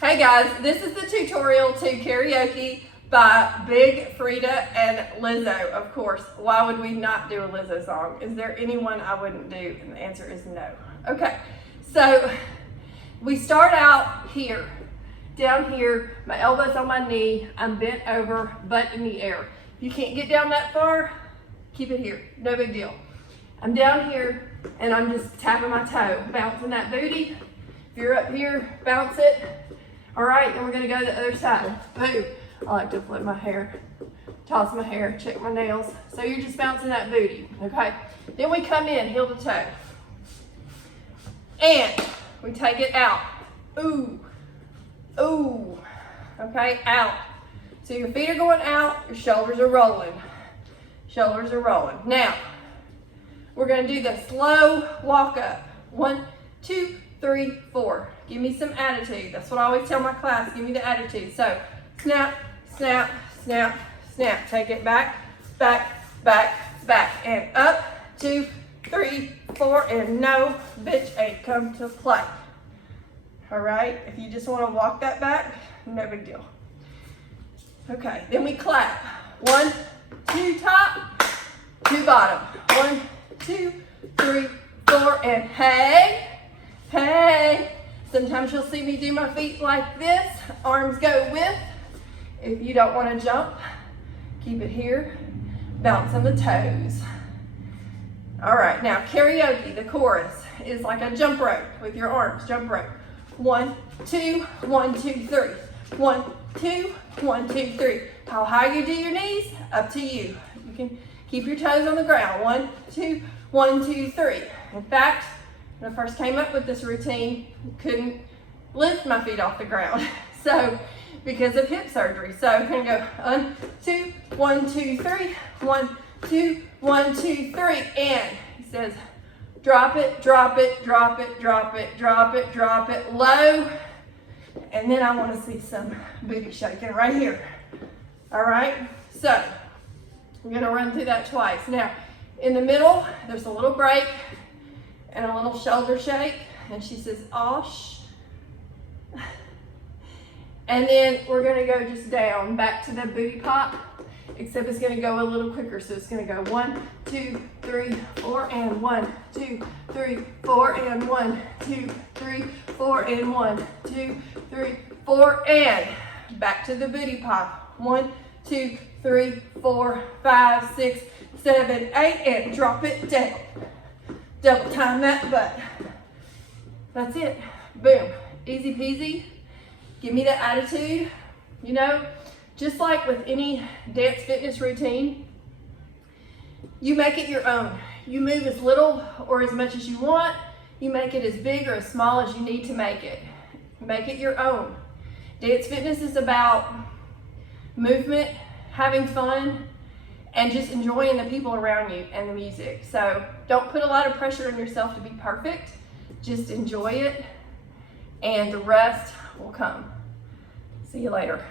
Hey guys, this is the tutorial to Karaoke by Big Freedia and Lizzo, of course. Why would we not do a Lizzo song? Is there anyone I wouldn't do? And the answer is no. Okay, so we start out here, down here, my elbow's on my knee, I'm bent over, butt in the air. If you can't get down that far, keep it here, no big deal. I'm down here and I'm just tapping my toe, bouncing that booty. If you're up here, bounce it. All right, then we're gonna go to the other side. Boom. I like to flip my hair, toss my hair, check my nails. So you're just bouncing that booty, okay? Then we come in, heel to toe. And we take it out. Ooh, ooh, okay, out. So your feet are going out, your shoulders are rolling. Shoulders are rolling. Now, we're gonna do the slow walk up. 1, 2, 3, 4. Give me some attitude. That's what I always tell my class. Give me the attitude. So snap, snap, snap, snap. Take it back, back, back, back. And up, 2, 3, 4. And no, bitch ain't come to play. All right. If you just want to walk that back, no big deal. Okay. Then we clap. 1, 2, top, 2, bottom. 1, 2, 3, 4. And hey. Hey, sometimes you'll see me do my feet like this, arms go with. If you don't want to jump, keep it here, bounce on the toes. All right, now karaoke, the chorus is like a jump rope with your arms, jump rope. 1, 2, 1, 2, 3. 1, 2, 1, 2, 3. How high you do your knees, up to you. You can keep your toes on the ground. 1, 2, 1, 2, 3. In fact, when I first came up with this routine, couldn't lift my feet off the ground. So, because of hip surgery. So I'm gonna go 1, 2, 1, 2, 3, 1, 2, 1, 2, 3. And he says, drop it, drop it, drop it, drop it, drop it, drop it, low. And then I wanna see some booty shaking right here. All right, so I'm gonna run through that twice. Now, in the middle, there's a little break and a little shoulder shake, and she says, "Osh." And then we're gonna go just down, back to the booty pop, except it's gonna go a little quicker. So it's gonna go 1, 2, 3, 4, and 1, 2, 3, 4, and 1, 2, 3, 4, and 1, 2, 3, 4, and back to the booty pop. 1, 2, 3, 4, 5, 6, 7, 8, and drop it down. Double time that butt. That's it. Boom. Easy peasy. Give me the attitude. You know, just like with any dance fitness routine, you make it your own. You move as little or as much as you want. You make it as big or as small as you need to make it. Make it your own. Dance fitness is about movement, having fun, and just enjoying the people around you and the music. So don't put a lot of pressure on yourself to be perfect. Just enjoy it, and the rest will come. See you later.